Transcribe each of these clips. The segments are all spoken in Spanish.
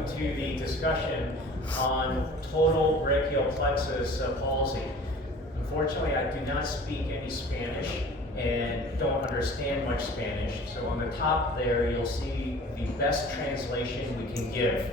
welcome to the discussion on total brachial plexus palsy. Unfortunately, I do not speak any Spanish and don't understand much Spanish, so on the top there you'll see the best translation we can give.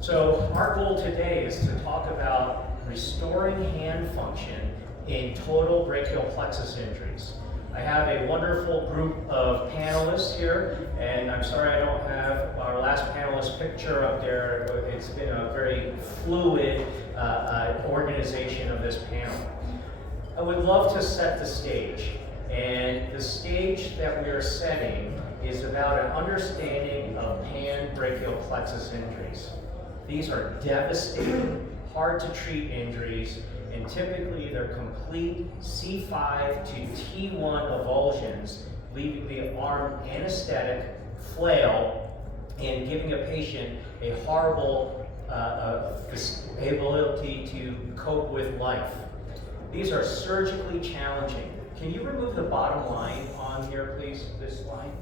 So our goal today is to talk about restoring hand function in total brachial plexus injuries. I have a wonderful group of panelists here, and I'm sorry I don't have our last panelist picture up there. It's been a very fluid organization of this panel. I would love to set the stage, and the stage that we are setting is about an understanding of pan brachial plexus injuries. These are devastating, hard to treat injuries, and typically they're complete C5 to T1 avulsions, leaving the arm anesthetic, flail, and giving a patient a horrible ability to cope with life. These are surgically challenging. Can you remove the bottom line on here, please, this line?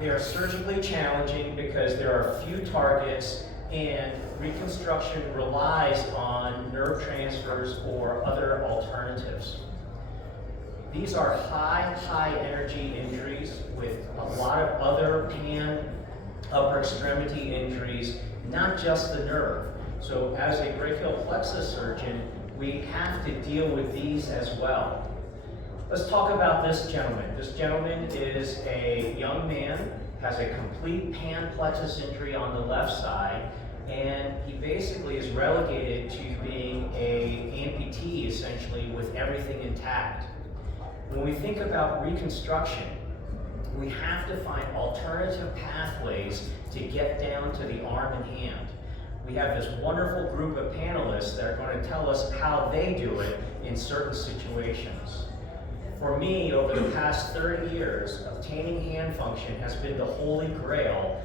They are surgically challenging because there are few targets and reconstruction relies on nerve transfers or other alternatives. These are high energy injuries with a lot of other pan upper extremity injuries, not just the nerve. So as a brachial plexus surgeon, we have to deal with these as well. Let's talk about this gentleman. This gentleman is a young man, has a complete pan plexus injury on the left side, and he basically is relegated to being an amputee, essentially, with everything intact. When we think about reconstruction, we have to find alternative pathways to get down to the arm and hand. We have this wonderful group of panelists that are going to tell us how they do it in certain situations. For me, over the past 30 years, obtaining hand function has been the holy grail,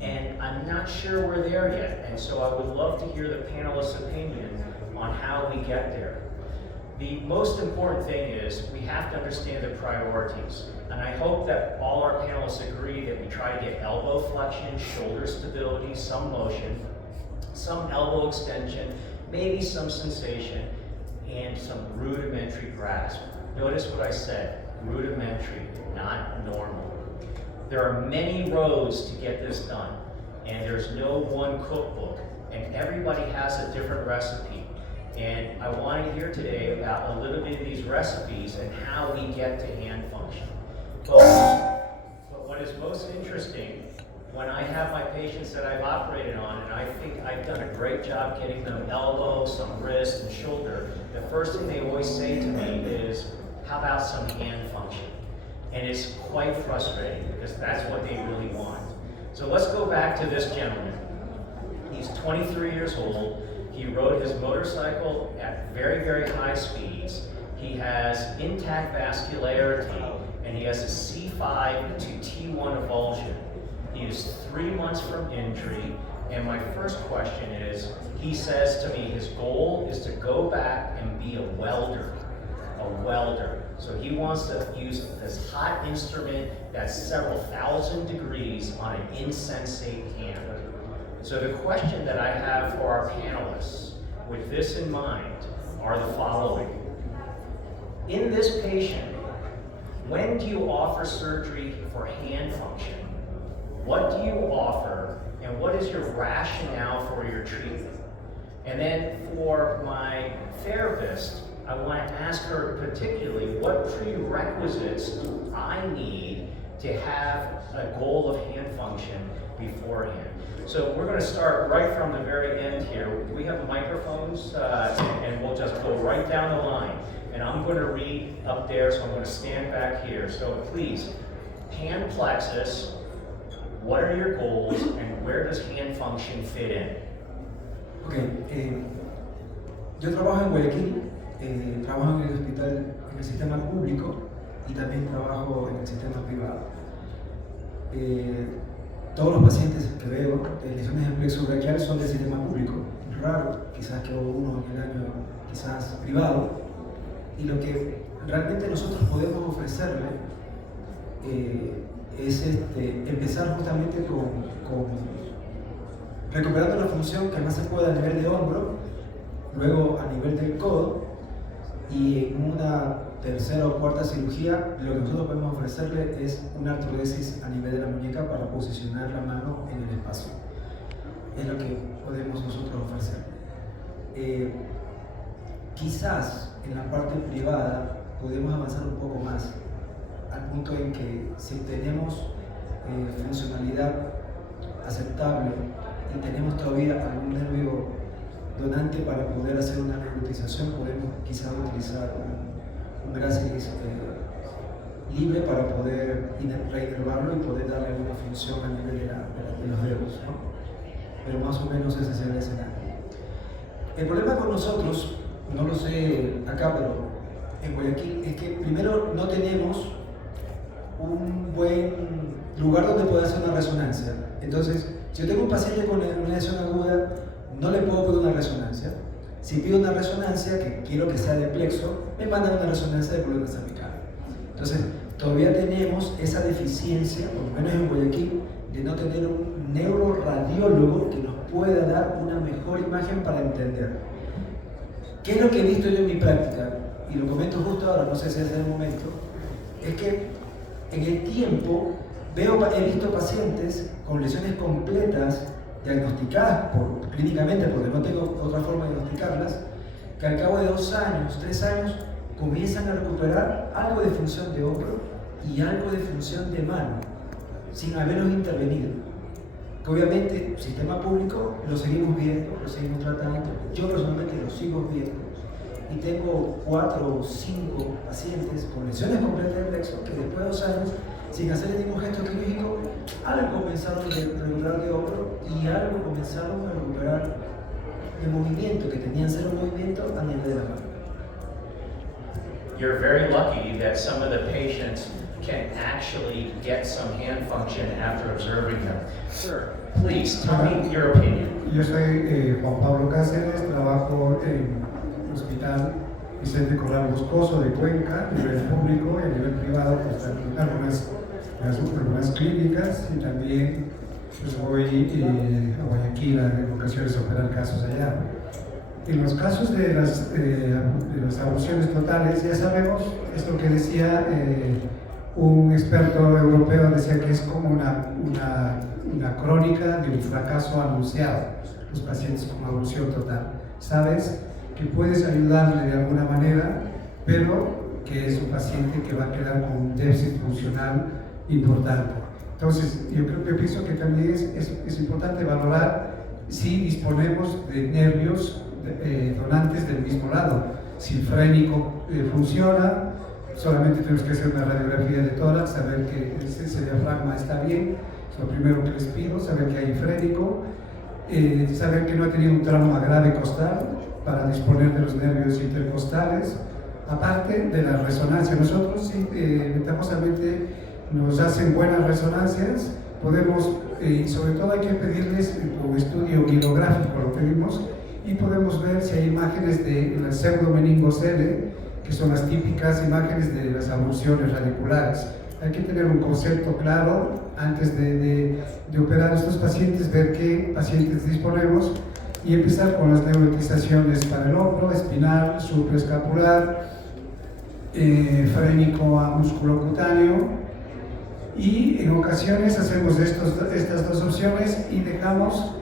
and I'm not sure we're there yet, and so I would love to hear the panelists' opinion on how we get there. The most important thing is we have to understand the priorities, and I hope that all our panelists agree that we try to get elbow flexion, shoulder stability, some motion, some elbow extension, maybe some sensation, and some rudimentary grasp. Notice what I said, rudimentary, not normal. There are many roads to get this done, and there's no one cookbook, and everybody has a different recipe. And I want to hear today about a little bit of these recipes and how we get to hand function. But what is most interesting, when I have my patients that I've operated on, and I think I've done a great job getting them elbow, some wrist, and shoulder, the first thing they always say to me is, how about some hand function? And it's quite frustrating because that's what they really want. So let's go back to this gentleman. He's 23 years old. He rode his motorcycle at very high speeds. He has intact vascularity, and he has a C5 to T1 avulsion. He is 3 months from injury, and my first question is, he says to me his goal is to go back and be a welder. So he wants to use this hot instrument that's several thousand degrees on an insensate hand. So the question that I have for our panelists with this in mind are the following. In this patient, when do you offer surgery for hand function? What do you offer, and what is your rationale for your treatment? And then for my therapist, I want to ask her particularly what prerequisites do I need to have a goal of hand function beforehand. So we're going to start right from the very end here. We have microphones, and we'll just go right down the line. And I'm going to read up there, so I'm going to stand back here. So please, hand plexus, what are your goals, and where does hand function fit in? Okay, yo trabajo en Guayaquil, trabajo en el hospital, en el sistema público y también trabajo en el sistema privado. Todos los pacientes que veo de lesiones de plexo braquial son del sistema público, raro, quizás que uno en el año, quizás privado. Y lo realmente nosotros podemos ofrecerle es empezar justamente con recuperando la función que más se pueda a nivel de hombro, luego a nivel del codo, y en una tercera o cuarta cirugía lo que nosotros podemos ofrecerle es una artrodesis a nivel de la muñeca para posicionar la mano en el espacio. Es lo que podemos nosotros ofrecer. Quizás en la parte privada podemos avanzar un poco más, al punto en que si tenemos funcionalidad aceptable y tenemos todavía algún nervio donante para poder hacer una reglutización, podemos quizás utilizar un grácilis libre para poder reinervarlo y poder darle alguna función a nivel de los dedos, ¿no? Pero más o menos ese sería el escenario. El problema con nosotros, no lo sé acá, pero en Guayaquil, es que primero no tenemos un buen lugar donde poder hacer una resonancia. Entonces, si yo tengo un paciente con una lesión aguda, no le puedo pedir una resonancia. Si pido una resonancia, que quiero que sea de plexo, me mandan una resonancia de columna cervical. Entonces, todavía tenemos esa deficiencia, por lo menos en Guayaquil, de no tener un neuroradiólogo que nos pueda dar una mejor imagen para entender. ¿Qué es lo que he visto yo en mi práctica? Y lo comento justo ahora, no sé si es el momento, es que en el tiempo he visto pacientes con lesiones completas diagnosticadas clínicamente, porque no tengo otra forma de diagnosticarlas, que al cabo de 2 años, 3 años, comienzan a recuperar algo de función de hombro y algo de función de mano, sin haberlos intervenido. Que obviamente, sistema público, lo seguimos viendo, lo seguimos tratando, yo personalmente lo sigo viendo, y tengo 4 o 5 pacientes con lesiones completas del plexo que después de 2 años, sin hacer ningún gesto quirúrgico, algo comenzaron a recuperar de hombro y algo comenzaron a recuperar de movimiento, que tenían cero movimiento a nivel de la mano. You're very lucky that some of the patients can actually get some hand function after observing them. Sir, please tell me your opinion. Yo soy Juan Pablo Cáceres, trabajo en el Hospital Vicente Corral Moscoso de Cuenca, a nivel público y a nivel privado, pues también algunas clínicas, y también pues voy a Guayaquil en ocasiones a operar casos allá. En los casos de las aborciones totales, ya sabemos, es lo que decía un experto europeo, decía que es como una crónica de un fracaso anunciado, los pacientes con aborción total. Sabes que puedes ayudarle de alguna manera, pero que es un paciente que va a quedar con un déficit funcional importante. Entonces, yo pienso que también es importante valorar si disponemos de nervios donantes del mismo lado. Si el frénico funciona, solamente tenemos que hacer una radiografía de tórax, saber que ese diafragma está bien, es lo primero que les pido, saber que hay frénico, saber que no ha tenido un trauma grave costal para disponer de los nervios intercostales. Aparte de la resonancia, nosotros sí, ventajosamente nos hacen buenas resonancias, podemos, sobre todo hay que pedirles un estudio guilográfico, lo pedimos, y podemos ver si hay imágenes de la pseudomeningocele, que son las típicas imágenes de las aborciones radiculares. Hay que tener un concepto claro antes de operar a estos pacientes, ver qué pacientes disponemos y empezar con las neuritizaciones para el hombro, espinal, supraescapular, frénico a músculo cutáneo, y en ocasiones hacemos estas 2 opciones y dejamos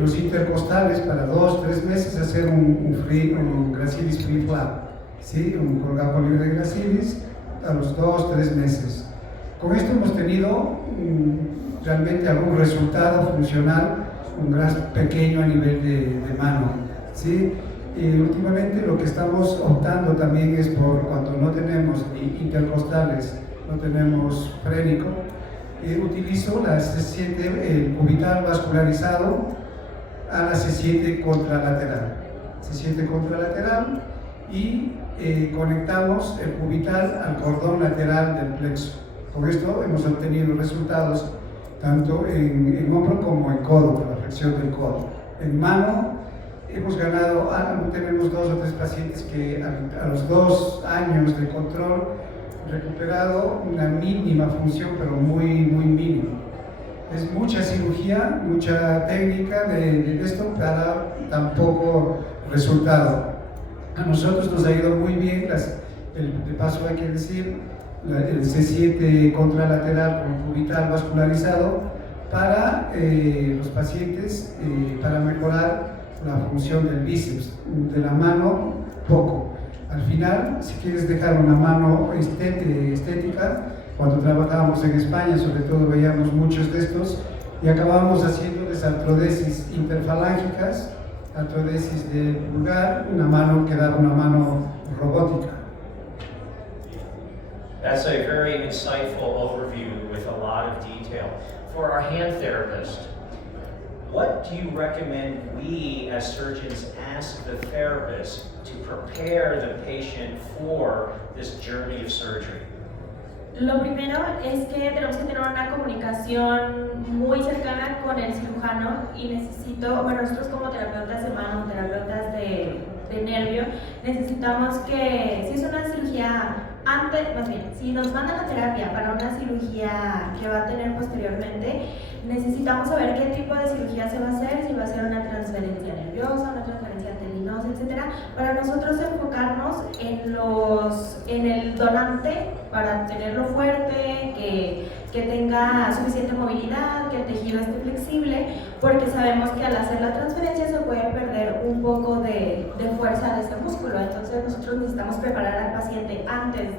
los intercostales para 2-3 meses hacer un gracilis free flap, ¿sí? Un colgajo libre de gracilis a los 2-3 meses. Con esto hemos tenido realmente algún resultado funcional, un gran pequeño a nivel de mano, ¿sí? Últimamente lo que estamos optando también es por cuando no tenemos intercostales, no tenemos frénico, utilizo la C7, el cubital vascularizado a la C7 contralateral. C7 contralateral y conectamos el cubital al cordón lateral del plexo. Con esto hemos obtenido resultados tanto en hombro como en codo, con la flexión del codo. En mano hemos ganado, tenemos 2 o 3 pacientes que a los 2 años de control recuperado una mínima función, pero muy mínima. Es mucha cirugía, mucha técnica de esto para tan poco resultado. A nosotros nos ha ido muy bien, de paso hay que decir, el C7 contralateral con cubital vascularizado para los pacientes, para mejorar la función del bíceps, de la mano poco. Al final, si quieres dejar una mano estética, cuando trabajábamos en España, sobre todo veíamos muchos de estos y acabábamos haciéndoles artrodesis interfalángicas, artrodesis de pulgar, una mano que daba una mano robótica. That's a very insightful overview with a lot of detail. For our hand therapist, what do you recommend we as surgeons ask the therapist to prepare the patient for this journey of surgery? Lo primero es que tenemos que tener una comunicación muy cercana con el cirujano y nosotros como terapeutas de mano, terapeutas de nervio, necesitamos que, si es una cirugía si nos mandan a terapia para una cirugía que va a tener posteriormente, necesitamos saber qué tipo de cirugía se va a hacer, si va a ser una transferencia nerviosa, una transferencia tendinosa, etc. Para nosotros enfocarnos en el donante para tenerlo fuerte, que tenga suficiente movilidad, que el tejido esté flexible, porque sabemos que al hacer la transferencia se puede perder un poco de fuerza de ese músculo. Entonces nosotros necesitamos preparar al paciente antes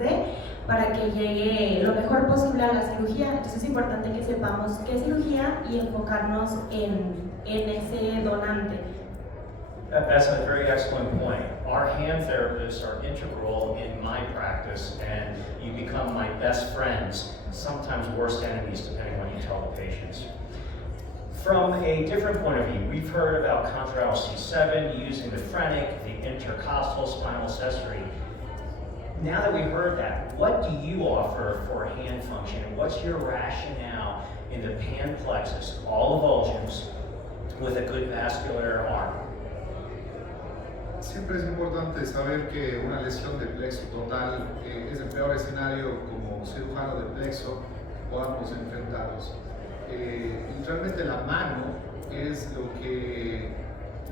para que llegue lo mejor posible a la cirugía. Entonces es importante que sepamos qué cirugía y enfocarnos en ese donante. That's a very excellent point. Our hand therapists are integral in my practice, and you become my best friends, sometimes worst enemies, depending on what you tell the patients. From a different point of view, we've heard about contralateral C7 using the phrenic, the intercostal spinal accessory. Now that we've heard that, what do you offer for hand function, and what's your rationale in the pan plexus, all avulsions, with a good vascular arm? Siempre es importante saber que una lesión de plexo total es el peor escenario como cirujano de plexo podamos enfrentarlos. Y realmente la mano es lo que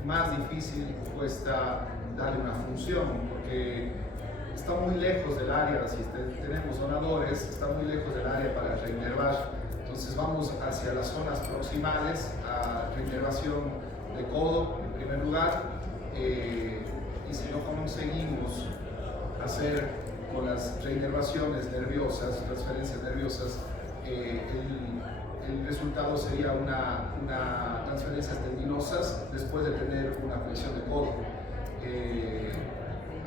más difícil cuesta darle una función, porque está muy lejos del área, si tenemos donadores, está muy lejos del área para reinervar. Entonces vamos hacia las zonas proximales a reinervación de codo en primer lugar. Y si no conseguimos hacer con las reinervaciones nerviosas, transferencias nerviosas, el resultado sería una transferencias tendinosas después de tener una flexión de codo,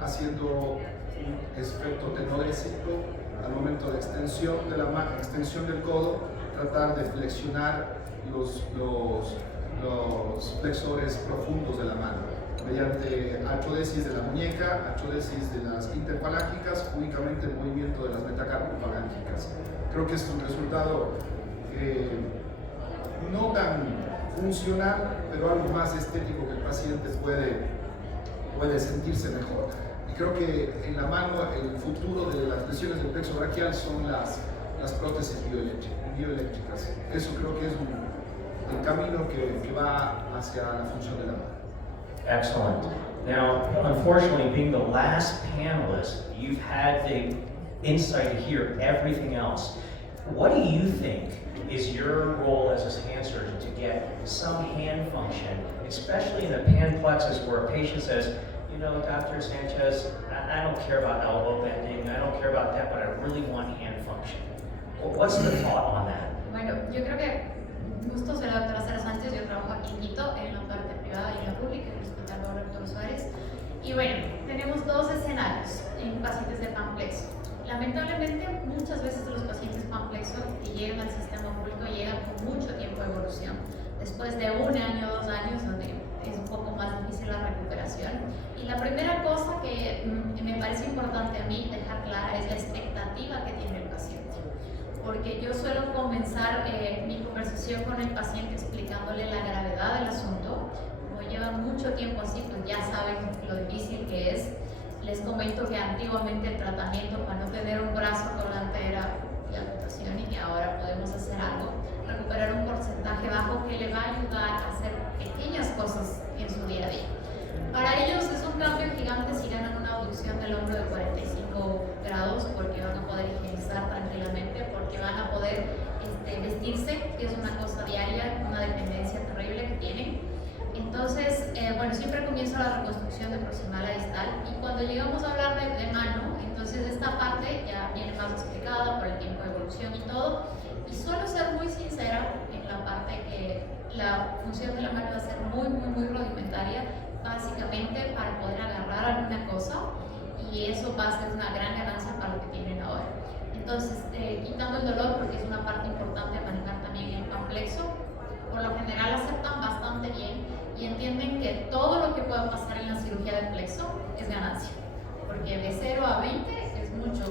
haciendo un efecto tenorésico al momento de extensión de la mano, extensión del codo, tratar de flexionar los flexores profundos de la mano mediante artrodesis de la muñeca, artrodesis de las interfalángicas, únicamente el movimiento de las metacarpofalángicas. Creo que es un resultado no tan funcional, pero algo más estético que el paciente puede sentirse mejor. Y creo que en la mano el futuro de las lesiones del plexo braquial son las prótesis bioeléctricas. Eso creo que es el camino que va hacia la función de la mano. Excellent. Now, unfortunately, being the last panelist, you've had the insight to hear everything else. What do you think is your role as a hand surgeon to get some hand function, especially in the pan plexus where a patient says, you know, Dr. Sanchez, I don't care about elbow bending, I don't care about that, but I really want hand function. Well, what's the thought on that? Bueno, yo creo que justo soy la doctora Sara Sánchez, yo trabajo aquí en Quito, en la parte privada y en la pública, en el Hospital Pablo Héctor Suárez. Y bueno, tenemos dos escenarios en pacientes de panplexo. Lamentablemente, muchas veces los pacientes panplexo que llegan al sistema público llegan con mucho tiempo de evolución. Después de 1 año, 2 años, donde es un poco más difícil la recuperación. Y la primera cosa que me parece importante a mí dejar clara es la expectativa que tiene el paciente. Porque yo suelo comenzar mi conversación con el paciente explicándole la gravedad del asunto. Como llevan mucho tiempo así, pues ya saben lo difícil que es. Les comento que antiguamente el tratamiento para no tener un brazo colgante era la amputación y que ahora podemos hacer algo, recuperar un porcentaje bajo que le va a ayudar a hacer pequeñas cosas en su día a día. Para ellos es un cambio gigante si ganan una abducción del hombro de 45 grados, porque van a poder higienizar tranquilamente, porque van a poder vestirse, que es una cosa diaria, una dependencia terrible que tienen. Entonces, bueno, siempre comienzo la reconstrucción de proximal a distal, y cuando llegamos a hablar de mano, entonces esta parte ya viene más explicada por el tiempo de evolución y todo, y suelo ser muy sincera en la parte que la función de la mano va a ser muy rudimentaria, básicamente para poder agarrar alguna cosa, y eso va a ser una gran ganancia para lo que tienen ahora. Entonces, quitando el dolor, porque es una parte importante a manejar también el complexo, por lo general aceptan bastante bien y entienden que todo lo que pueda pasar en la cirugía del plexo es ganancia, porque de 0 a 20 es mucho,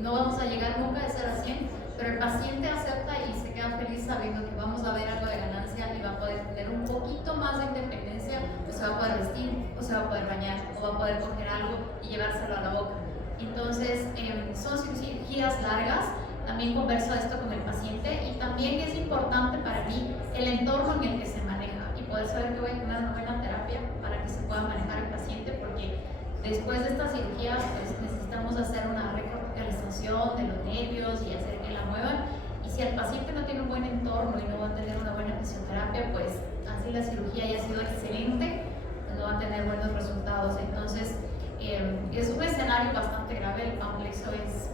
no vamos a llegar nunca de 0 a 100, pero el paciente acepta y se queda feliz sabiendo que vamos a ver algo de ganancia y va a poder tener un poquito más de independencia, o se va a poder vestir, o se va a poder bañar, o va a poder coger algo y llevárselo a la boca. Entonces, son cirugías largas. También converso esto con el paciente, y también es importante para mí el entorno en el que se maneja y poder saber que voy a tener una buena terapia para que se pueda manejar el paciente, porque después de estas cirugías pues necesitamos hacer una recorticalización de los nervios y hacer que la muevan, y si el paciente no tiene un buen entorno y no va a tener una buena fisioterapia, pues así la cirugía haya sido excelente, pues no va a tener buenos resultados. Entonces es un escenario bastante grave. El complexo es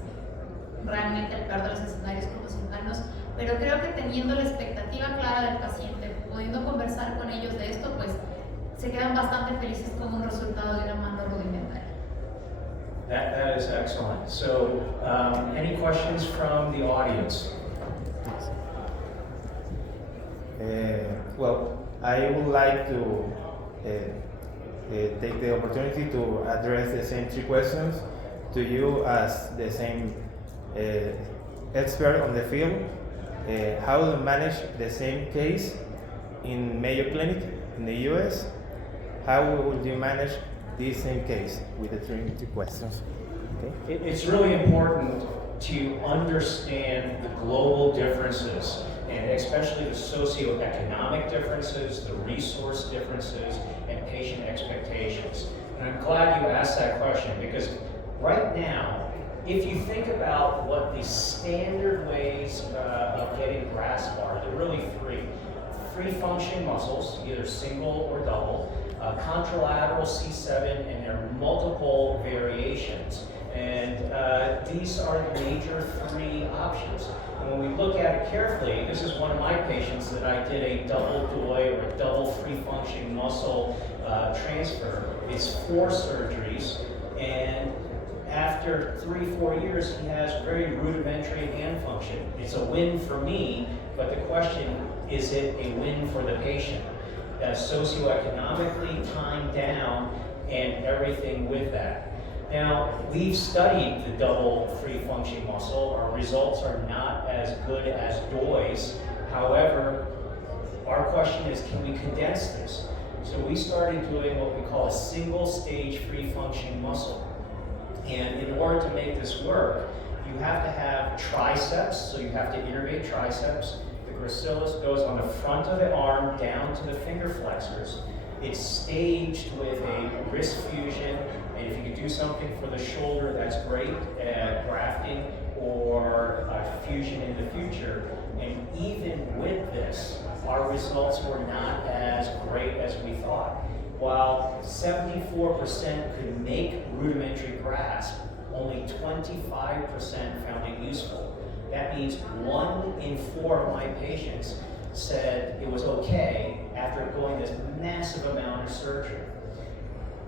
realmente el peor de los escenarios con los cirujanos, pero creo que teniendo la expectativa clara del paciente, pudiendo conversar con ellos de esto, pues se quedan bastante felices con un resultado de una mano rudimentaria. That is excellent. So, any questions from the audience? Well, I would like to take the opportunity to address the same 3 questions to you as the same expert on the field. How to manage the same case in Mayo Clinic in the US? How would you manage this same case with the 3 questions? Okay. It's really important to understand the global differences, and especially the socioeconomic differences, the resource differences, and patient expectations. And I'm glad you asked that question, because right now, if you think about what the standard ways of getting grasp are, there are really 3. Free function muscles, either single or double, contralateral C7, and there are multiple variations. And these are the major 3 options. And when we look at it carefully, this is one of my patients that I did a double DOI, or a double free function muscle transfer. It's 4 surgeries, and after 3-4 years, he has very rudimentary hand function. It's a win for me, but the question, is it a win for the patient? Socioeconomically, time down, and everything with that. Now, we've studied the double free function muscle. Our results are not as good as DOIs. However, our question is, can we condense this? So we started doing what we call a single stage free function muscle. And in order to make this work, you have to have triceps, so you have to innervate triceps. The gracilis goes on the front of the arm down to the finger flexors. It's staged with a wrist fusion, and if you could do something for the shoulder, that's great, grafting or fusion in the future. And even with this, our results were not as great as we thought. While 74% could make rudimentary grasp, only 25% found it useful. That means 1 in 4 of my patients said it was okay after going this massive amount of surgery.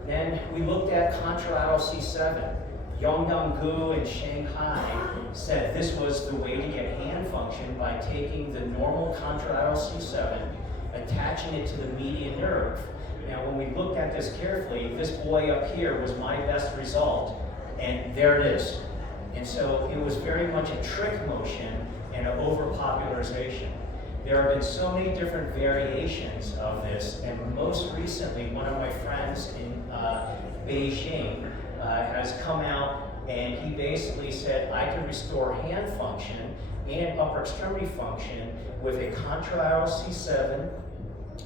Then we looked at contralateral C7. Yongdong Gu in Shanghai said this was the way to get hand function by taking the normal contralateral C7, attaching it to the median nerve. Now, when we looked at this carefully, this boy up here was my best result, and there it is. And so it was very much a trick motion and an overpopularization. There have been so many different variations of this, and most recently, one of my friends in Beijing has come out and he basically said, I can restore hand function and upper extremity function with a contralateral C7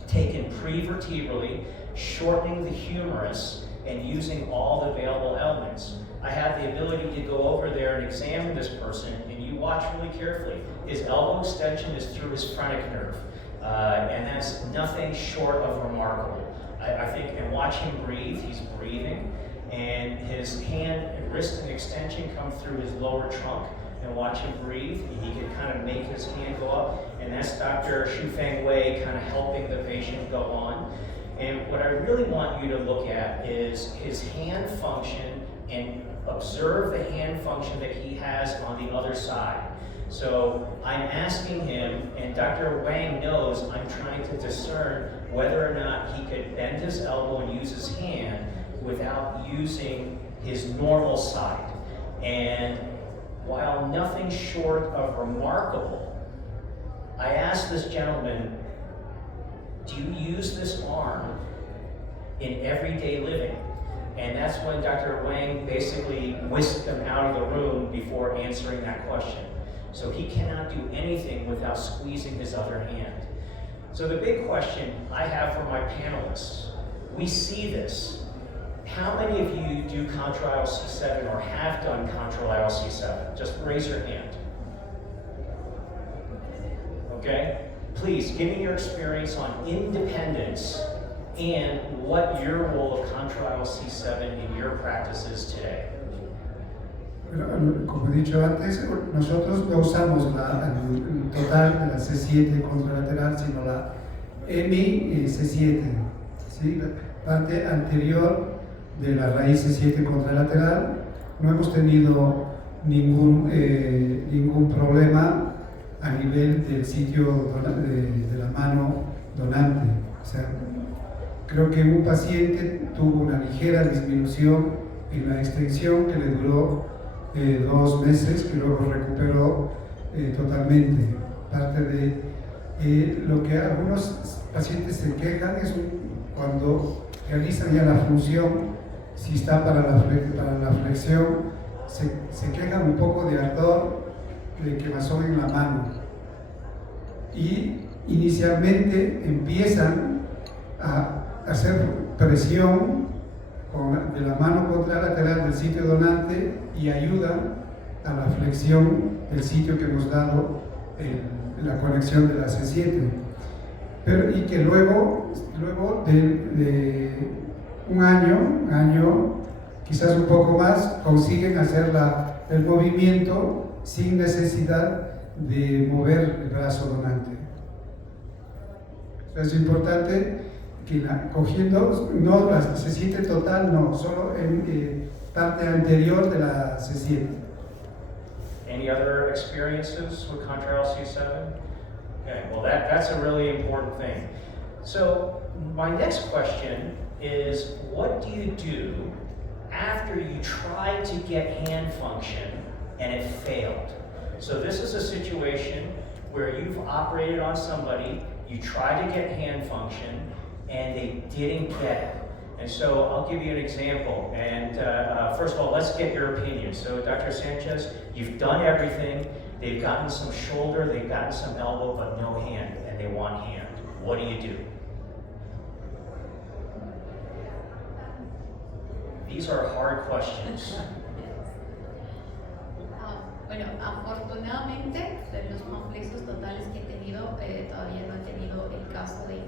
taken prevertebrally, shortening the humerus and using all the available elements. I had the ability to go over there and examine this person, and you watch really carefully. His elbow extension is through his phrenic nerve, and that's nothing short of remarkable. I think, and watch him breathe, he's breathing, and his hand and wrist and extension come through his lower trunk, and watch him breathe. He can kind of make his hand go up, and that's Dr. Shufeng Wei kind of helping the patient go on. And what I really want you to look at is his hand function and observe the hand function that he has on the other side. So I'm asking him, and Dr. Wang knows I'm trying to discern whether or not he could bend his elbow and use his hand without using his normal side. And while nothing short of remarkable, I asked this gentleman, do you use this arm in everyday living? And that's when Dr. Wang basically whisked him out of the room before answering that question. So he cannot do anything without squeezing his other hand. So the big question I have for my panelists, we see this. How many of you do contralateral C7 or have done contralateral C7? Just raise your hand. Okay? Please, give me your experience on independence and what your role of contralateral C7 in your practice is today. Bueno, como he dicho antes, nosotros no usamos el total de la C7 contralateral, sino la MI-C7, ¿sí? La parte anterior de la raíz C7 contralateral. No hemos tenido ningún problema a nivel del sitio de la mano donante. O sea, creo que un paciente tuvo una ligera disminución en la extensión que le duró 2 meses, que luego recuperó totalmente. Parte de lo que algunos pacientes se quejan es cuando realizan ya la función, si está para la flexión, se quejan un poco de ardor, de quemazón en la mano. Y inicialmente empiezan a hacer presión de la mano contralateral del sitio donante y ayudan a la flexión del sitio que hemos dado en la conexión de la C7. Y que luego de un año, quizás un poco más, consiguen hacer el movimiento sin necesidad de mover el brazo donante. Es importante que cogiendo, no la C7 total, no, solo en parte anterior de la C7. Any other experiences with contralateral C7? Okay, well that's a really important thing. So my next question is, what do you do after you try to get hand function and it failed? So this is a situation where you've operated on somebody, you try to get hand function, and they didn't get it. And so I'll give you an example. And first of all, let's get your opinion. So Dr. Sanchez, you've done everything. They've gotten some shoulder, they've gotten some elbow, but no hand, and they want hand. What do you do? These are hard questions. Bueno, afortunadamente, de los complejos totales que he tenido, todavía no he tenido el caso de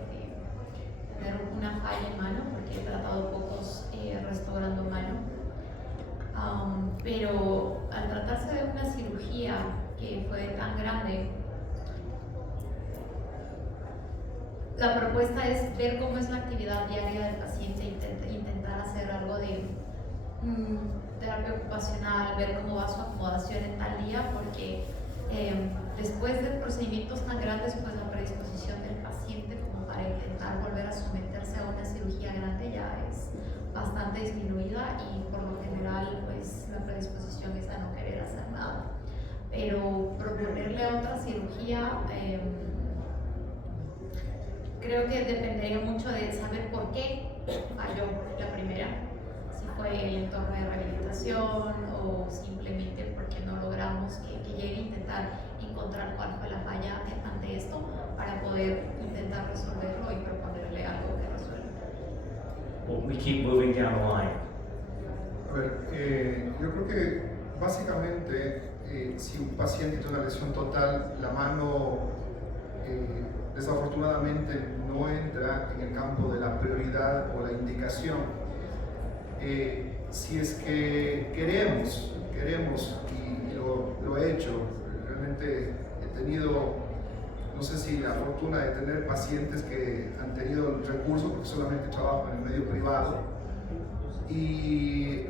tener una falla en mano, porque he tratado pocos restaurando mano. Pero al tratarse de una cirugía que fue tan grande, la propuesta es ver cómo es la actividad diaria del paciente, intentar hacer algo de terapia ocupacional, ver cómo va su acomodación en tal día, porque después de procedimientos tan grandes, pues la predisposición del paciente como para intentar volver a someterse a una cirugía grande ya es bastante disminuida, y por lo general pues la predisposición es a no querer hacer nada. Pero proponerle a otra cirugía creo que dependería mucho de saber por qué falló la primera, si fue el entorno de rehabilitación o simplemente porque no logramos que llegue a intentar encontrar cuál fue la falla ante esto para poder intentar resolverlo y proponerle algo que resuelva. Well, we keep moving down the line. A ver, yo creo que básicamente si un paciente tiene una lesión total, la mano desafortunadamente no entra en el campo de la prioridad o la indicación. Si es que queremos y lo he hecho, realmente he tenido, no sé si la fortuna de tener pacientes que han tenido el recurso, porque solamente trabajo en el medio privado, y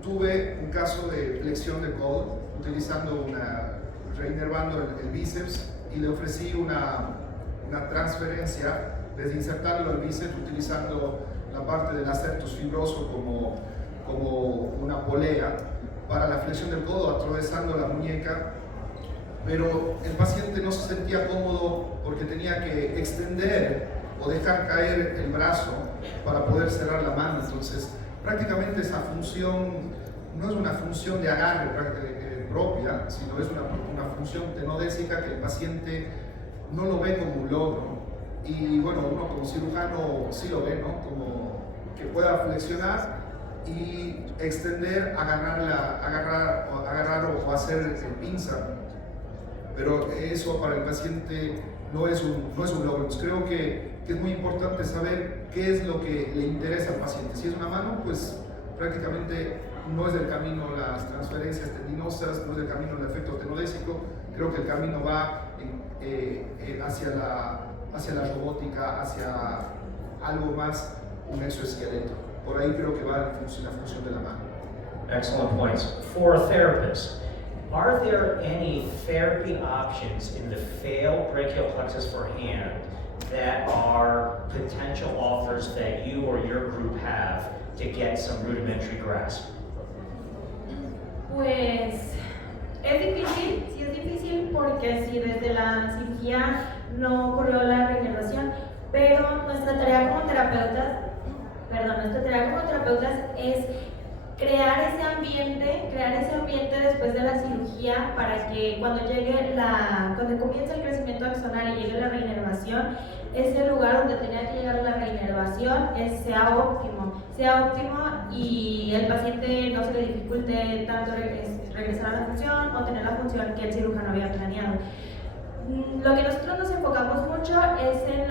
tuve un caso de flexión de codo utilizando reinervando el bíceps, y le ofrecí una transferencia, desinsertarlo al bíceps utilizando la parte del acertus fibroso como una polea para la flexión del codo, atravesando la muñeca, pero el paciente no se sentía cómodo porque tenía que extender o dejar caer el brazo para poder cerrar la mano. Entonces, prácticamente esa función no es una función de agarre propia, sino es una función tenodésica que el paciente no lo ve como un logro. Y bueno, uno como cirujano sí lo ve, ¿no? Como que pueda flexionar y extender, agarrar o hacer pinza. Pero eso para el paciente no es un logro. Entonces creo que es muy importante saber qué es lo que le interesa al paciente. Si es una mano, pues prácticamente no es del camino las transferencias tendinosas, no es del camino el efecto tenodésico. Creo que el camino va hacia la robótica, hacia algo más, un exoesqueleto. Por ahí creo que va la función de la mano. Excellent points. For a therapist, are there any therapy options in the failed brachial plexus for hand that are potential offers that you or your group have to get some rudimentary grasp? Pues sí es difícil porque si desde la cirugía no ocurrió la reinnervación, pero nuestra tarea como terapeutas es crear ese ambiente después de la cirugía para que cuando comience el crecimiento axonal y llegue la reinnervación, ese lugar donde tenía que llegar la reinnervación sea óptimo y el paciente no se le dificulte tanto regresar a la función o tener la función que el cirujano había planeado. Lo que nosotros nos enfocamos mucho es en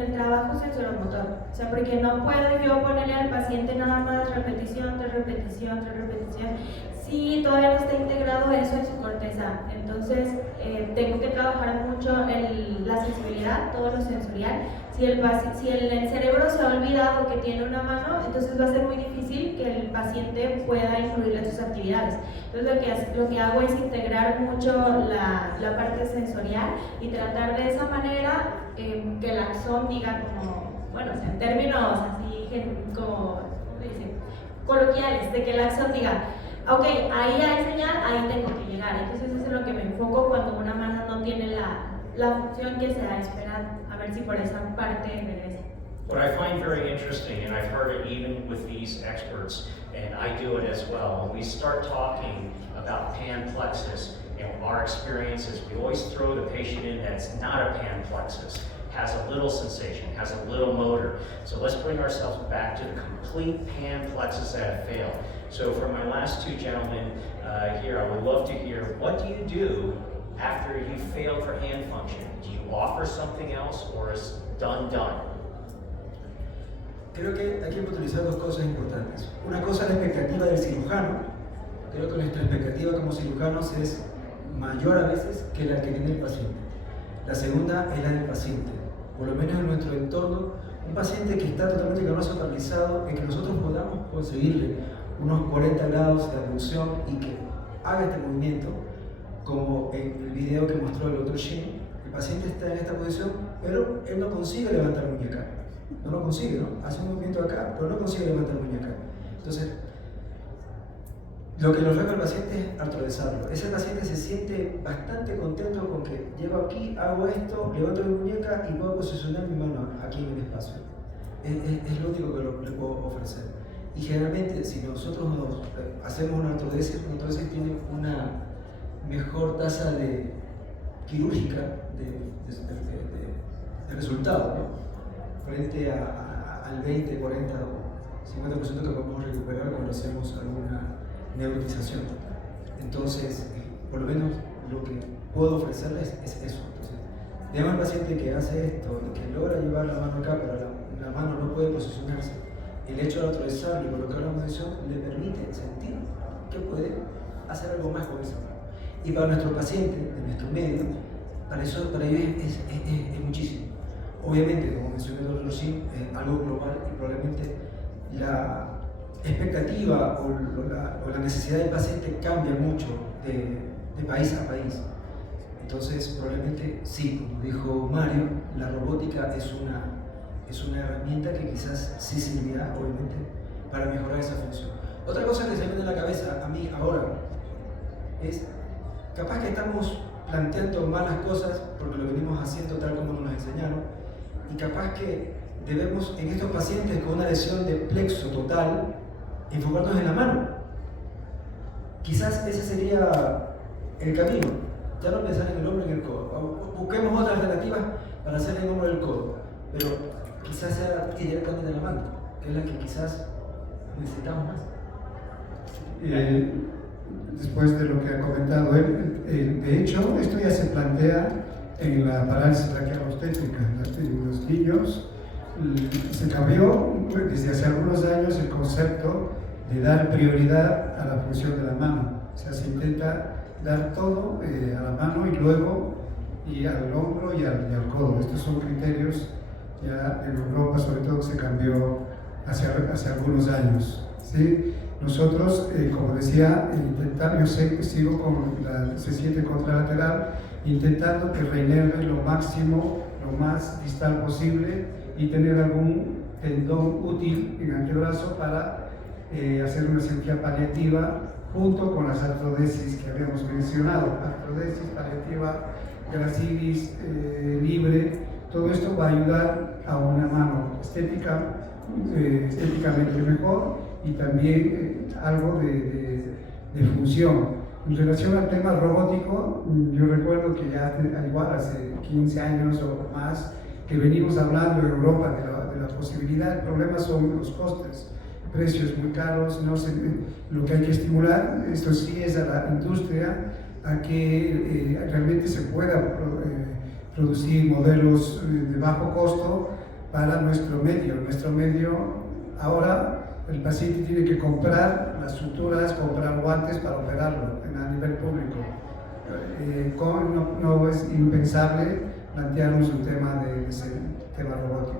el trabajo sensoromotor, o sea, porque no puedo yo ponerle al paciente nada más repetición tras repetición, si todavía no está integrado eso en su corteza. Entonces tengo que trabajar mucho la sensibilidad, todo lo sensorial. Si el cerebro se ha olvidado que tiene una mano, entonces va a ser muy difícil que el paciente pueda incluirla en sus actividades. Entonces lo que hago es integrar mucho la parte sensorial y tratar de esa manera que el axón diga en términos así como coloquiales, de que el axón diga, ok, ahí hay señal, ahí tengo que llegar. Entonces eso es lo que me enfoco cuando una mano no tiene la función que se ha esperado, a ver si por esa parte regresa. What I find very interesting, and I've heard it even with these experts, and I do it as well, when we start talking about pan plexus and our experiences, we always throw the patient in that's not a pan plexus, has a little sensation, has a little motor. So let's bring ourselves back to the complete pan plexus that have failed. So for my last two gentlemen here, I would love to hear, what do you do after you failed for hand function? Do you offer something else, or is done? Creo que aquí hay que utilizar dos cosas importantes. Una cosa es la expectativa del cirujano. Creo que nuestra expectativa como cirujanos es mayor a veces que la que tiene el paciente. La segunda es la del paciente. Por lo menos en nuestro entorno, un paciente que está totalmente con el brazo paralizado, es que nosotros podamos conseguirle unos 40 grados de abducción y que haga este movimiento, como en el video que mostró el doctor Shin. El paciente está en esta posición, pero él no consigue levantar muñeca. No lo consigue, ¿no? Hace un movimiento acá, pero no consigue levantar muñeca. Entonces, Lo que nos ofrece al paciente es artrodesarlo. Ese paciente se siente bastante contento con que llego aquí, hago esto, levanto mi muñeca y puedo posicionar mi mano aquí en el espacio. Es lo único que le puedo ofrecer. Y generalmente, si nosotros hacemos una artrodesis tiene una mejor tasa quirúrgica de resultado, ¿no? Frente al 20, 40 o 50% que podemos recuperar cuando hacemos alguna neurotización. Entonces, por lo menos lo que puedo ofrecerles es eso. Entonces, tenemos al paciente que hace esto y que logra llevar la mano acá, pero la mano no puede posicionarse. El hecho de atravesarlo y colocar la posición le permite sentir que puede hacer algo más con esa mano. Y para nuestro paciente, de nuestro medio, para ellos es muchísimo. Obviamente, como mencioné el doctor Sim, es algo global y probablemente la expectativa o la necesidad del paciente cambia mucho de país a país. Entonces, probablemente sí, como dijo Mario, la robótica es una herramienta que quizás sí servirá, obviamente, para mejorar esa función. Otra cosa que se me viene a la cabeza a mí ahora es, capaz que estamos planteando malas cosas porque lo venimos haciendo tal como nos enseñaron, y capaz que debemos, en estos pacientes con una lesión de plexo total, enfocarnos en la mano. Quizás ese sería el camino. Ya no pensar en el hombro y en el codo. Busquemos otras alternativas para hacer el hombro y el codo. Pero quizás sea directamente en la mano, que es la que quizás necesitamos más. Después de lo que ha comentado él, de hecho, esto ya se plantea en la parálisis braquial obstétrica. En los niños se cambió desde hace algunos años el concepto de dar prioridad a la función de la mano. O sea, se intenta dar todo a la mano y luego y al hombro y al codo. Estos son criterios ya en Europa, sobre todo, que se cambió hace algunos años, ¿sí? Nosotros, como decía, yo sigo con la sesión contralateral, intentando que reinerve lo máximo, lo más distal posible y tener algún tendón útil en el antebrazo para hacer una cirugía paliativa junto con las artrodesis que habíamos mencionado. Artrodesis, paliativa, gracilis, libre, todo esto va a ayudar a una mano estéticamente mejor y también algo de función. En relación al tema robótico, yo recuerdo que ya igual hace 15 años o más que venimos hablando en Europa de la posibilidad. El problema son los costes, precios muy caros. Lo que hay que estimular, esto sí, es a la industria a que realmente se pueda producir modelos de bajo costo para nuestro medio. Nuestro medio ahora, el paciente tiene que comprar las suturas, comprar guantes para operarlo a nivel público. No es impensable plantearnos un tema de ese tema robótico.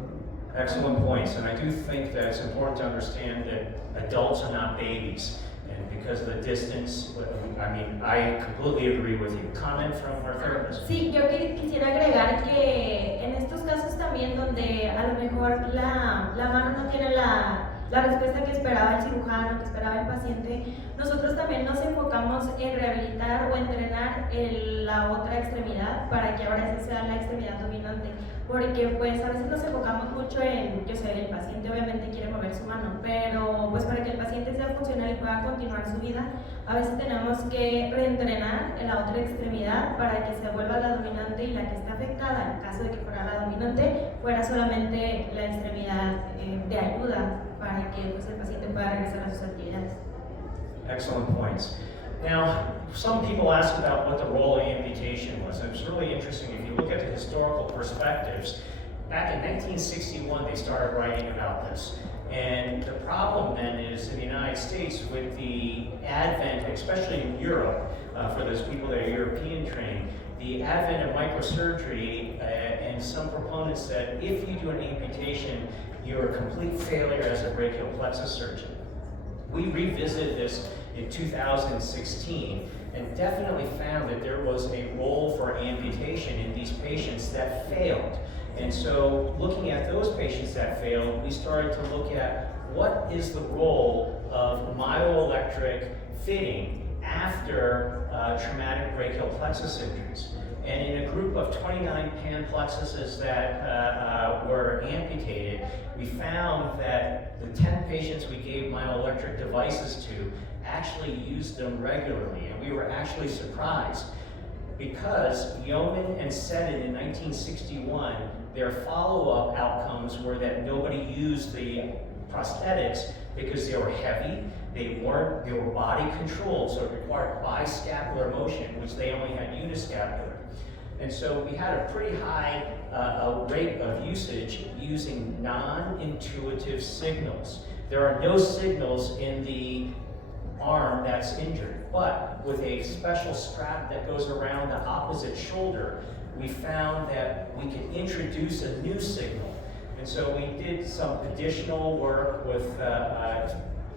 Excellent points, and I do think that it's important to understand that adults are not babies, and because of the distance, I completely agree with you. Comment from our therapist. Sí, yo quisiera agregar que en estos casos también donde a lo mejor la mano no tiene la respuesta que esperaba el cirujano, que esperaba el paciente, nosotros también nos enfocamos en rehabilitar o entrenar la otra extremidad para que ahora esa sea la extremidad dominante. Porque pues a veces nos enfocamos mucho en, el paciente obviamente quiere mover su mano, pero pues para que el paciente sea funcional y pueda continuar su vida, a veces tenemos que reentrenar en la otra extremidad para que se vuelva la dominante y la que está afectada, en caso de que fuera la dominante, fuera solamente la extremidad de ayuda para que pues, el paciente pueda regresar a sus actividades. Excellent points. Now, some people ask about what the role of amputation was, and it's really interesting if you look at the historical perspectives. Back in 1961, they started writing about this. And the problem then is in the United States with the advent, especially in Europe, for those people that are European trained, the advent of microsurgery and some proponents said if you do an amputation, you're a complete failure as a brachial plexus surgeon. We revisited this in 2016 and definitely found that there was a role for amputation in these patients that failed. And so looking at those patients that failed, we started to look at what is the role of myoelectric fitting after traumatic brachial plexus injuries. And in a group of 29 pan plexuses that were amputated, we found that the 10 patients we gave myoelectric devices to actually used them regularly, and we were actually surprised because Yeoman and Seddon in 1961, their follow-up outcomes were that nobody used the prosthetics because they were heavy, they were body controlled, so it required biscapular motion, which they only had uniscapular. And so we had a pretty high rate of usage using non-intuitive signals. There are no signals in the arm that's injured, but with a special strap that goes around the opposite shoulder, we found that we could introduce a new signal. And so we did some additional work with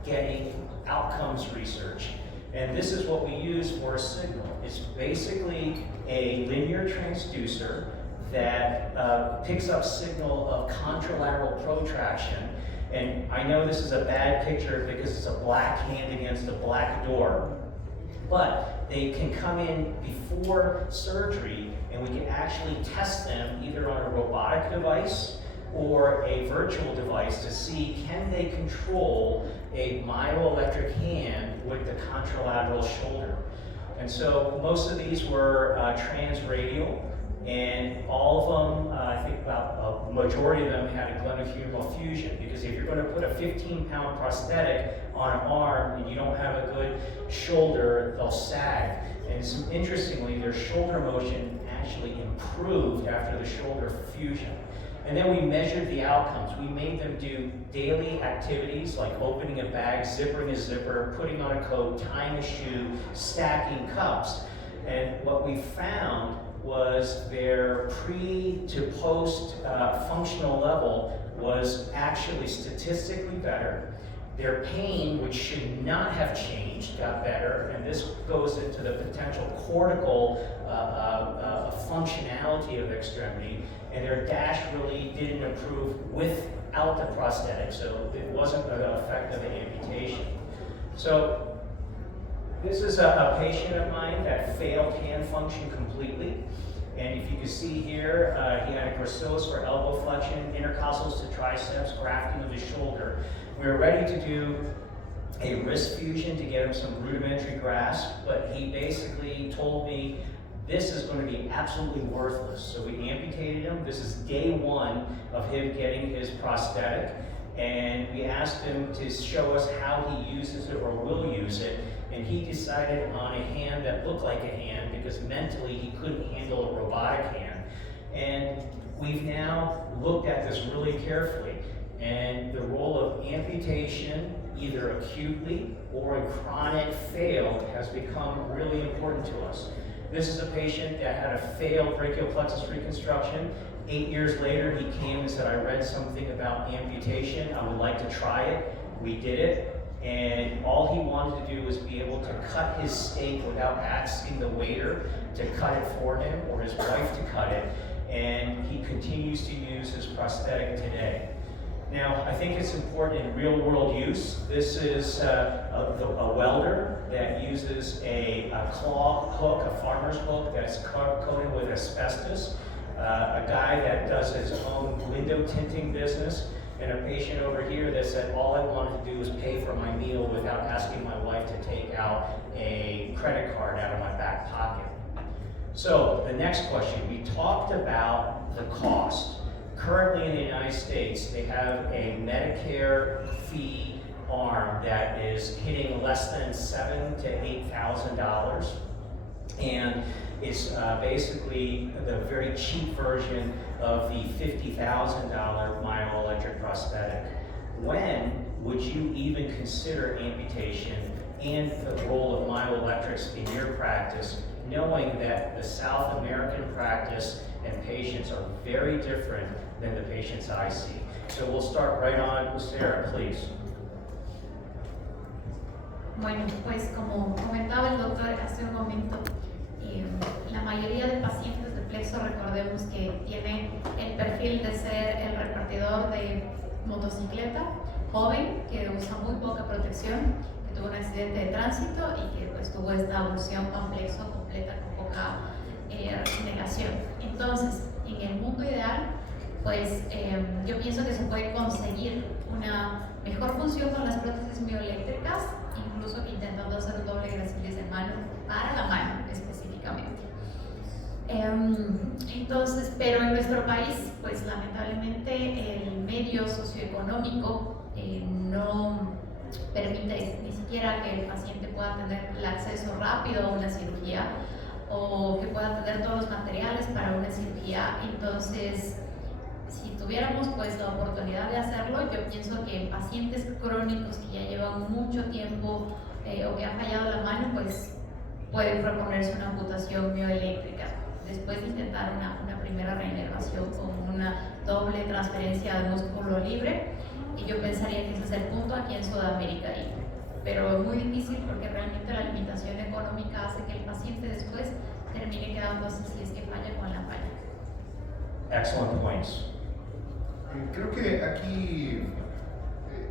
getting outcomes research. And this is what we use for a signal. It's basically a linear transducer that picks up signal of contralateral protraction. And I know this is a bad picture because it's a black hand against a black door, but they can come in before surgery and we can actually test them either on a robotic device or a virtual device to see can they control a myoelectric hand with the contralateral shoulder. And so most of these were transradial, and all of them, I think about a majority of them had a glenohumeral fusion, because if you're going to put a 15-pound prosthetic on an arm and you don't have a good shoulder, they'll sag. And interestingly, their shoulder motion actually improved after the shoulder fusion. And then we measured the outcomes. We made them do daily activities like opening a bag, zippering a zipper, putting on a coat, tying a shoe, stacking cups. And what we found was their pre to post functional level was actually statistically better. Their pain, which should not have changed, got better, and this goes into the potential cortical functionality of the extremity, and their dash really didn't improve without the prosthetic, so it wasn't an effect of the amputation. So this is a patient of mine that failed hand function completely. And if you can see here, he had a gracilis for elbow flexion, intercostals to triceps, grafting of his shoulder. We were ready to do a wrist fusion to get him some rudimentary grasp, but he basically told me this is going to be absolutely worthless. So we amputated him. This is day one of him getting his prosthetic. And we asked him to show us how he uses it or will use it. And he decided on a hand that looked like a hand because mentally he couldn't handle a robotic hand. And we've now looked at this really carefully. And the role of amputation, either acutely or in chronic failed, has become really important to us. This is a patient that had a failed brachial plexus reconstruction. 8 years later, he came and said, I read something about amputation. I would like to try it. We did it. And all he wanted to do was be able to cut his steak without asking the waiter to cut it for him or his wife to cut it. And he continues to use his prosthetic today. Now, I think it's important in real world use. This is a welder that uses a claw hook, a farmer's hook that's coated with asbestos. A guy that does his own window tinting business, and a patient over here that said, all I wanted to do was pay for my meal without asking my wife to take out a credit card out of my back pocket. So the next question, we talked about the cost. Currently in the United States, they have a Medicare fee arm that is hitting less than $7,000 to $8,000. And it's basically the very cheap version of the $50,000 myoelectric prosthetic. When would you even consider amputation and the role of myoelectrics in your practice, knowing that the South American practice and patients are very different than the patients I see? So we'll start right on with Sarah, please. Bueno, pues como comentaba el doctor hace un momento, la mayoría de pacientes de plexo, recordemos que tiene el perfil de ser el repartidor de motocicleta, joven, que usa muy poca protección, que tuvo un accidente de tránsito y que pues tuvo esta abulsión complexo completa con poca regeneración. Entonces, en el mundo ideal, pues yo pienso que se puede conseguir una mejor función con las prótesis mioeléctricas, incluso intentando hacer un doble gracilis de mano para la mano específicamente. Entonces, pero en nuestro país, pues lamentablemente el medio socioeconómico no permite ni siquiera que el paciente pueda tener el acceso rápido a una cirugía o que pueda tener todos los materiales para una cirugía. Entonces, si tuviéramos pues la oportunidad de hacerlo, yo pienso que en pacientes crónicos que ya llevan mucho tiempo o que han fallado la mano, pues pueden proponerse una amputación mioeléctrica. Después de intentar una primera reinervación con una doble transferencia de músculo libre, y yo pensaría que ese es el punto aquí en Sudamérica. Pero es muy difícil porque realmente la limitación económica hace que el paciente después termine quedándose si es que falla con la falla. Excellent points. Creo que aquí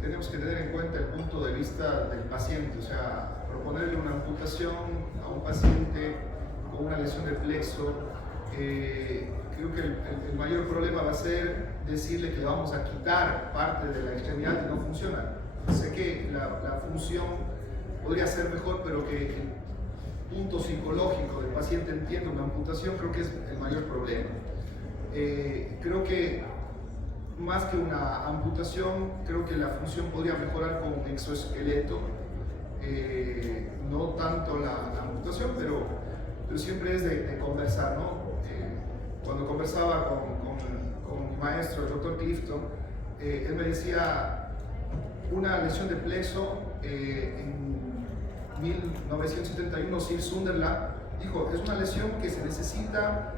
tenemos que tener en cuenta el punto de vista del paciente, o sea, proponerle una amputación a un paciente con una lesión de plexo, creo que el mayor problema va a ser decirle que le vamos a quitar parte de la extremidad que no funciona. Sé que la función podría ser mejor, pero que el punto psicológico del paciente entienda una amputación creo que es el mayor problema. Creo que más que una amputación, creo que la función podría mejorar con un exoesqueleto, no tanto la amputación, pero siempre es de conversar, ¿no? Cuando conversaba con mi maestro, el doctor Clifton, él me decía, una lesión de plexo en 1971, Sir Sunderland dijo, es una lesión que se necesita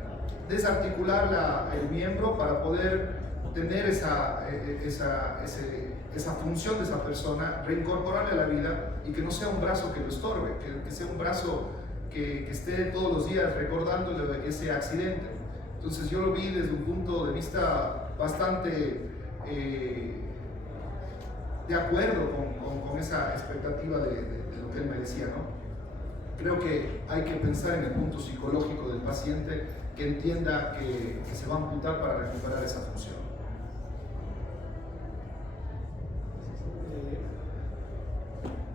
desarticular el miembro para poder tener esa función de esa persona, reincorporarle a la vida y que no sea un brazo que lo estorbe, que sea un brazo que esté todos los días recordándole ese accidente. Entonces yo lo vi desde un punto de vista bastante de acuerdo con esa expectativa de lo que él me decía, ¿no? Creo que hay que pensar en el punto psicológico del paciente, que entienda que se va a amputar para recuperar esa función.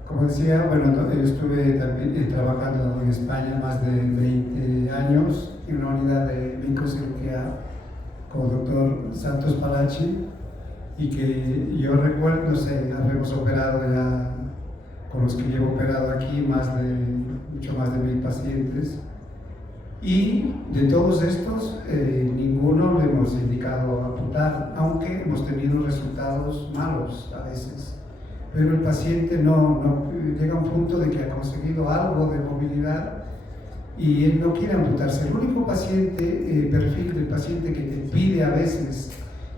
Como decía, bueno, yo estuve también trabajando en España más de 20 años en una unidad de microcirugía con el doctor Santos Palachi, y que yo recuerdo, no sé, habremos operado ya, con los que llevo operado aquí, mucho más de 1000 pacientes, y de todos estos, ninguno lo hemos indicado amputar, aunque hemos tenido resultados malos a veces. Pero el paciente no llega a un punto de que ha conseguido algo de movilidad y él no quiere amputarse. El único paciente, perfil del paciente que te pide a veces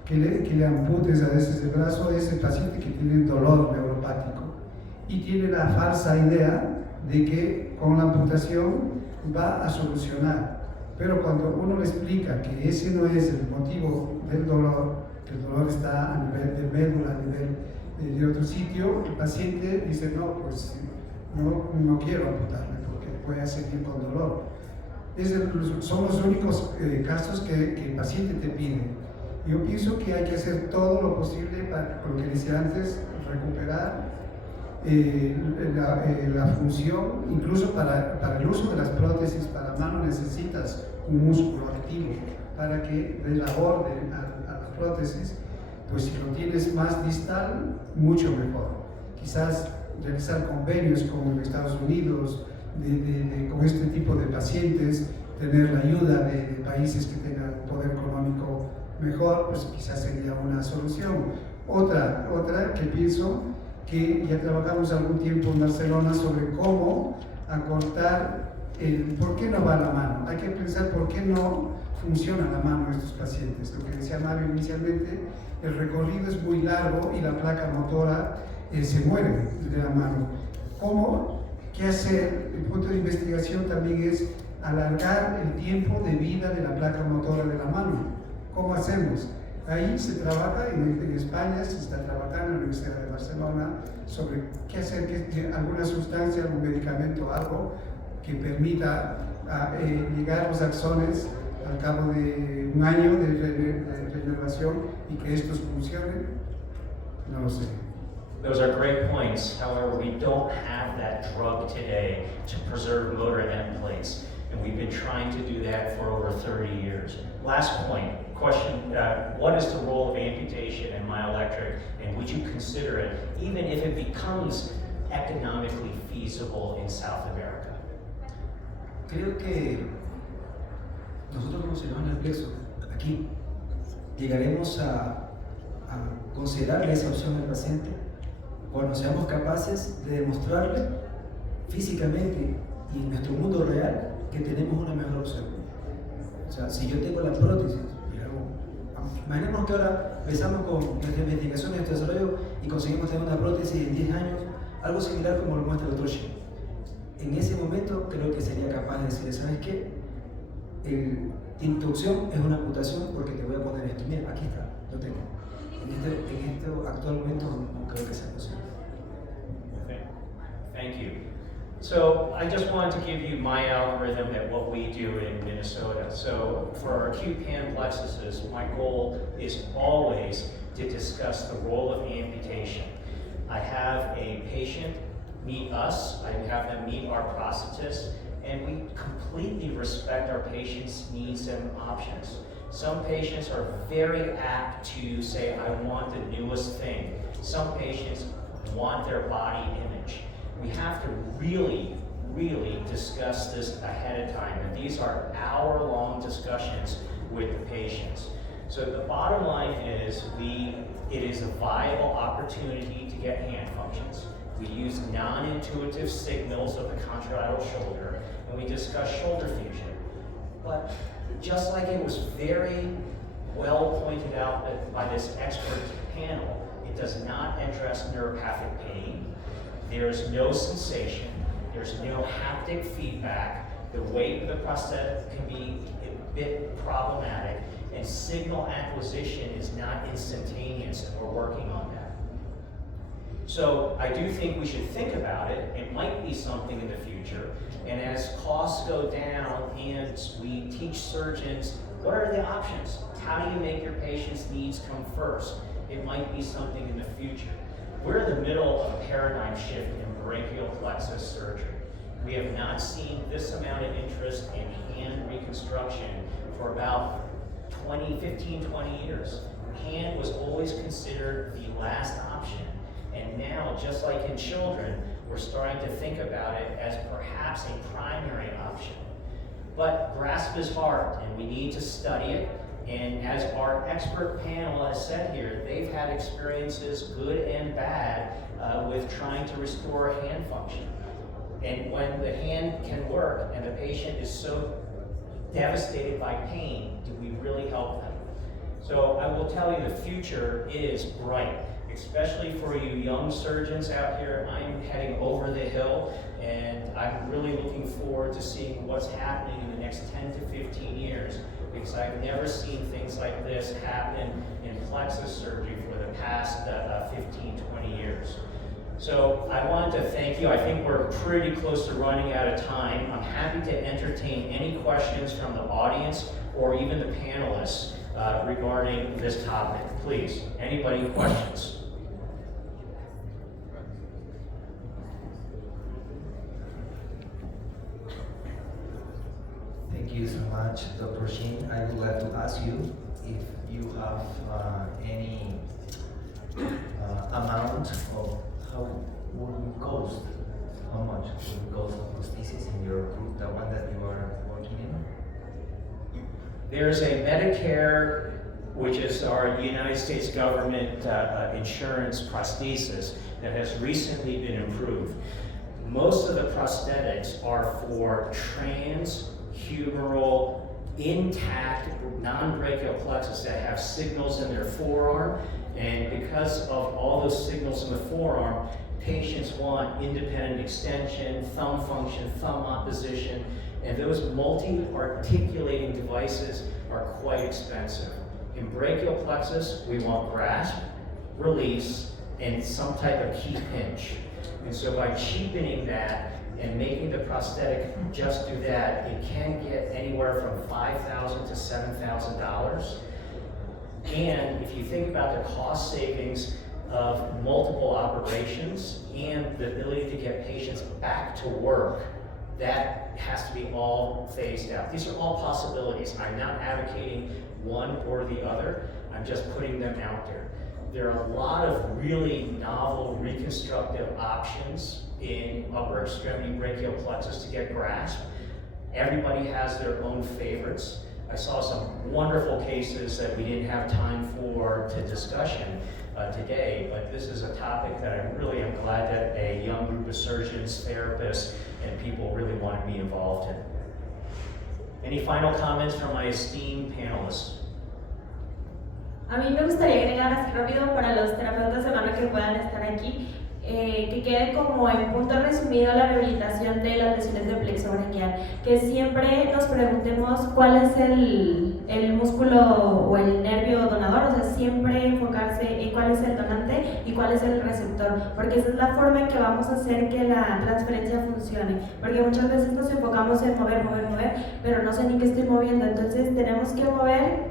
que le amputes a veces el brazo es el paciente que tiene dolor neuropático y tiene la falsa idea de que con la amputación va a solucionar. Pero cuando uno le explica que ese no es el motivo del dolor, que el dolor está a nivel de médula, a nivel de otro sitio, el paciente dice, no, pues no quiero amputarme porque voy a seguir con dolor. Son los únicos casos que el paciente te pide. Yo pienso que hay que hacer todo lo posible para, lo que decía antes, recuperar la función, incluso para el uso de las prótesis para mano necesitas un músculo activo para que dé la orden a la prótesis. Pues si lo tienes más distal, mucho mejor. Quizás realizar convenios con Estados Unidos con este tipo de pacientes, tener la ayuda de países que tengan poder económico mejor, pues quizás sería una solución. Otra que pienso que ya trabajamos algún tiempo en Barcelona sobre cómo acortar por qué no va la mano. Hay que pensar por qué no funciona la mano de estos pacientes. Lo que decía Mario inicialmente, el recorrido es muy largo y la placa motora se muere de la mano. ¿Qué hacer? El punto de investigación también es alargar el tiempo de vida de la placa motora de la mano. ¿Cómo hacemos? Ahí se trabaja, en España se está trabajando en la Universidad de Barcelona sobre qué hacer, que alguna sustancia, algún medicamento, algo que permita ligar los axones al cabo de un año de renovación y que estos funcionen. No lo sé. Those are great points. However, we don't have that drug today to preserve motor end plates, and we've been trying to do that for over 30 years. Last point, question, what is the role of amputation and myoelectric, and would you consider it, even if it becomes economically feasible in South America? Creo que nosotros como ciudadanos del plexo, aquí llegaremos a considerarle esa opción al paciente cuando seamos capaces de demostrarle físicamente y en nuestro mundo real que tenemos una mejor opción. O sea, si yo tengo la prótesis, imaginemos que ahora empezamos con nuestra investigación y nuestro desarrollo y conseguimos tener una prótesis en 10 años, algo similar como lo muestra el Dr. Shin. En ese momento creo que sería capaz de decirle, ¿sabes qué? Tu opción es una amputación porque te voy a poner esto. Mira, aquí está, lo tengo. En este actual momento no creo que sea posible. Okay. Thank you. So I just wanted to give you my algorithm at what we do in Minnesota. So for our acute panplexuses, my goal is always to discuss the role of amputation. I have a patient meet us, I have them meet our prosthetist, and we completely respect our patients' needs and options. Some patients are very apt to say, I want the newest thing. Some patients want their body image. We have to really, really discuss this ahead of time, and these are hour-long discussions with the patients. So the bottom line is, it is a viable opportunity to get hand functions. We use non-intuitive signals of the contralateral shoulder, and we discuss shoulder fusion. But just like it was very well pointed out by this expert panel, it does not address neuropathic pain. There's no sensation. There's no haptic feedback. The weight of the prosthetic can be a bit problematic, and signal acquisition is not instantaneous, and we're working on that. So I do think we should think about it. It might be something in the future. And as costs go down and we teach surgeons, what are the options? How do you make your patient's needs come first? It might be something in the future. We're in the middle of a paradigm shift in brachial plexus surgery. We have not seen this amount of interest in hand reconstruction for about 15, 20 years. Hand was always considered the last option. And now, just like in children, we're starting to think about it as perhaps a primary option. But grasp is hard, and we need to study it. And as our expert panel has said here, they've had experiences, good and bad, with trying to restore hand function. And when the hand can work and the patient is so devastated by pain, do we really help them? So I will tell you, the future is bright. Especially for you young surgeons out here. I'm heading over the hill, and I'm really looking forward to seeing what's happening in the next 10 to 15 years, because I've never seen things like this happen in plexus surgery for the past 15, 20 years. So I wanted to thank you. I think we're pretty close to running out of time. I'm happy to entertain any questions from the audience or even the panelists regarding this topic. Please, anybody questions? Thank you so much, Dr. Shin. I would like to ask you if you have any amount of how would it cost, how much would it cost of prosthesis in your group, the one that you are working in? There's a Medicare, which is our United States government insurance prosthesis, that has recently been improved. Most of the prosthetics are for transhumeral, intact, non-brachial plexus that have signals in their forearm, and because of all those signals in the forearm, patients want independent extension, thumb function, thumb opposition, and those multi-articulating devices are quite expensive. In brachial plexus, we want grasp, release, and some type of key pinch. And so by cheapening that and making the prosthetic just do that, it can get anywhere from $5,000 to $7,000. And if you think about the cost savings of multiple operations and the ability to get patients back to work, that has to be all phased out. These are all possibilities. I'm not advocating one or the other. I'm just putting them out there. There are a lot of really novel reconstructive options in upper extremity brachial plexus to get grasp. Everybody has their own favorites. I saw some wonderful cases that we didn't have time for to discussion today, but this is a topic that I really am glad that a young group of surgeons, therapists, and people really want to be involved in. Any final comments from my esteemed panelists? A mí me gustaría agregar así rápido para los terapeutas de mano que puedan estar aquí, que quede como en punto resumido la rehabilitación de las lesiones de plexo braquial, que siempre nos preguntemos cuál es el músculo o el nervio donador, o sea, siempre enfocarse en cuál es el donante y cuál es el receptor, porque esa es la forma en que vamos a hacer que la transferencia funcione, porque muchas veces nos enfocamos en mover, pero no sé ni qué estoy moviendo, entonces tenemos que mover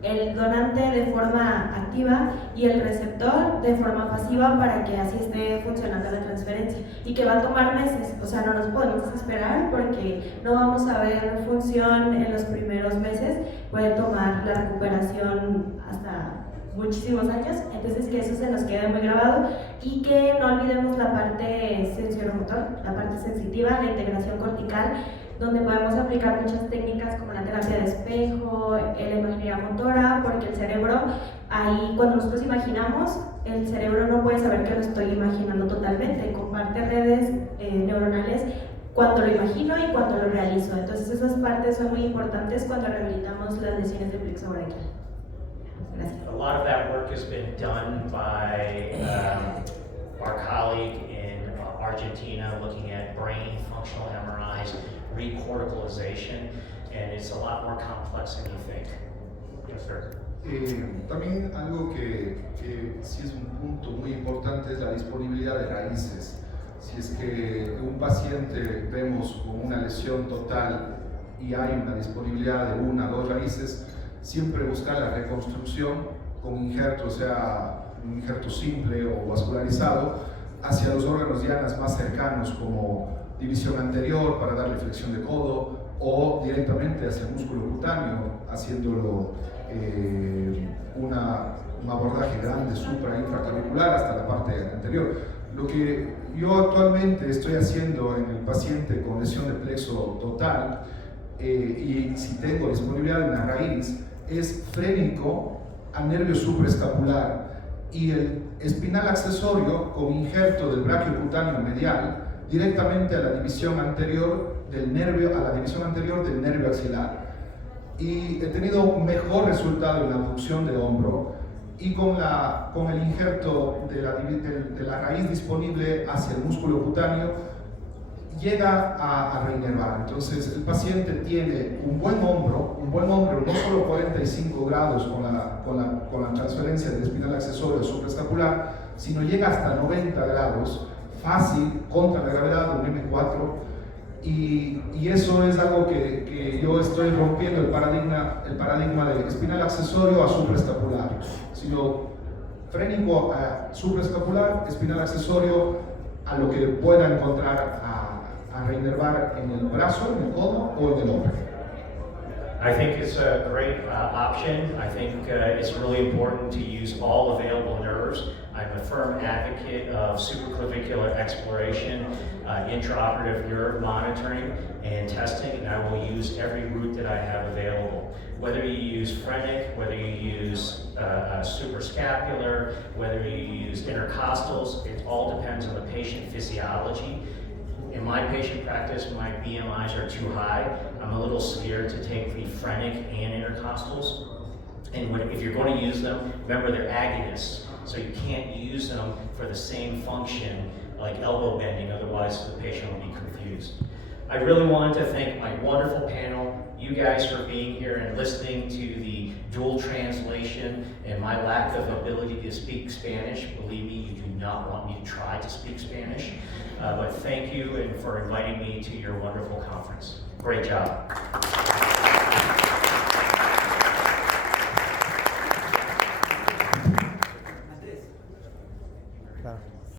el donante de forma activa y el receptor de forma pasiva para que así esté funcionando la transferencia, y que va a tomar meses, o sea, no nos podemos desesperar porque no vamos a ver función en los primeros meses, puede tomar la recuperación hasta muchísimos años, entonces que eso se nos quede muy grabado y que no olvidemos la parte sensoromotor, la parte sensitiva, la integración cortical, donde podemos aplicar muchas técnicas como la terapia de espejo, la imaginería motora, porque el cerebro, ahí cuando nosotros imaginamos, el cerebro no puede saber que lo estoy imaginando totalmente, comparte redes neuronales cuando lo imagino y cuando lo realizo. Entonces esas partes son muy importantes cuando rehabilitamos las lesiones de plexo braquial. Gracias. A lot of that work has been done by our colleague in Argentina looking at brain functional MRIs, recorticalization, and it's a lot more complex than you think. Yes, sir. También algo que sí es un punto muy importante es la disponibilidad de raíces. Si es que un paciente vemos con una lesión total y hay una disponibilidad de una o dos raíces, siempre buscar la reconstrucción con injerto, sea un injerto simple o vascularizado, hacia los órganos dianas más cercanos como división anterior para darle flexión de codo o directamente hacia el músculo cutáneo, haciéndolo un abordaje grande supra-infraclavicular hasta la parte anterior. Lo que yo actualmente estoy haciendo en el paciente con lesión de plexo total y si tengo disponibilidad de una raíz es frénico al nervio supraescapular y el espinal accesorio con injerto del braquio cutáneo medial directamente a la división anterior del nervio, axilar. Y he tenido un mejor resultado en la abducción de hombro y con el injerto de la raíz disponible hacia el músculo cutáneo llega a reinervar. Entonces el paciente tiene un buen hombro, no solo 45 grados con la transferencia del espinal accesorio supraescapular, sino llega hasta 90 grados, fácil, contra la gravedad, un M4, y eso es algo que yo estoy rompiendo el paradigma de espinal accesorio a supraescapular, sino frénico a supraescapular, espinal accesorio a lo que pueda encontrar a reinervar en el brazo, en el codo o en el hombro. I think it's a great option. I think it's really important to use all available nerves. I'm a firm advocate of supraclavicular exploration, intraoperative nerve monitoring and testing, and I will use every route that I have available. Whether you use phrenic, whether you use suprascapular, whether you use intercostals, it all depends on the patient physiology. In my patient practice, my BMIs are too high. I'm a little scared to take the phrenic and intercostals. And if you're going to use them, remember they're agonists, so you can't use them for the same function like elbow bending, otherwise the patient will be confused. I really wanted to thank my wonderful panel, you guys for being here and listening to the dual translation and my lack of ability to speak Spanish. Believe me, you do not want me to try to speak Spanish. But thank you and for inviting me to your wonderful conference. Great job.